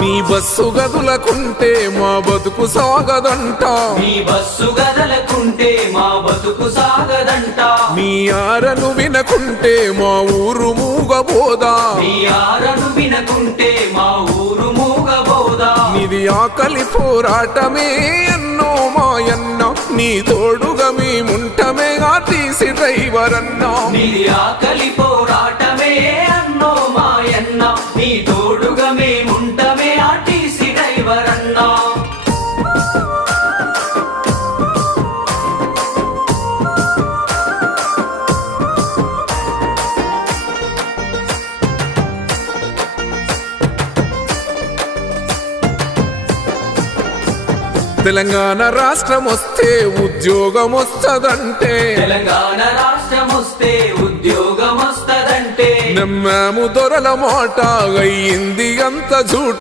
నీ బస్సు గదులకుంటే మా బతుకు సాగదంట, నీ బస్సు గదలకుంటే మా బతుకు సాగదంట, నీ ఆరను వినకుంటే మా ఊరు మూగబోదా, నీ ఆరను వినకుంటే మా ఊరు మూగబోదా. నీది ఆకలి పోరాటమే అన్నో మాయన్న, నీ తోడుగా మేముంటమే ఆర్టీసీ డ్రైవర్ అన్నా. నీది ఆకలి పోరాటమే అన్నో మాయన్న, నీ తోడుగా మేముంటమే ఆర్టీసీ డ్రైవర్ అన్నా. తెలంగాణ రాష్ట్రం వస్తే ఉద్యోగం వస్తదంటే, తెలంగాణ రాష్ట్రం వస్తే ఉద్యోగం వస్తదంటే, నమ్మాము దొరల మాట అయ్యింది అంత జూట్.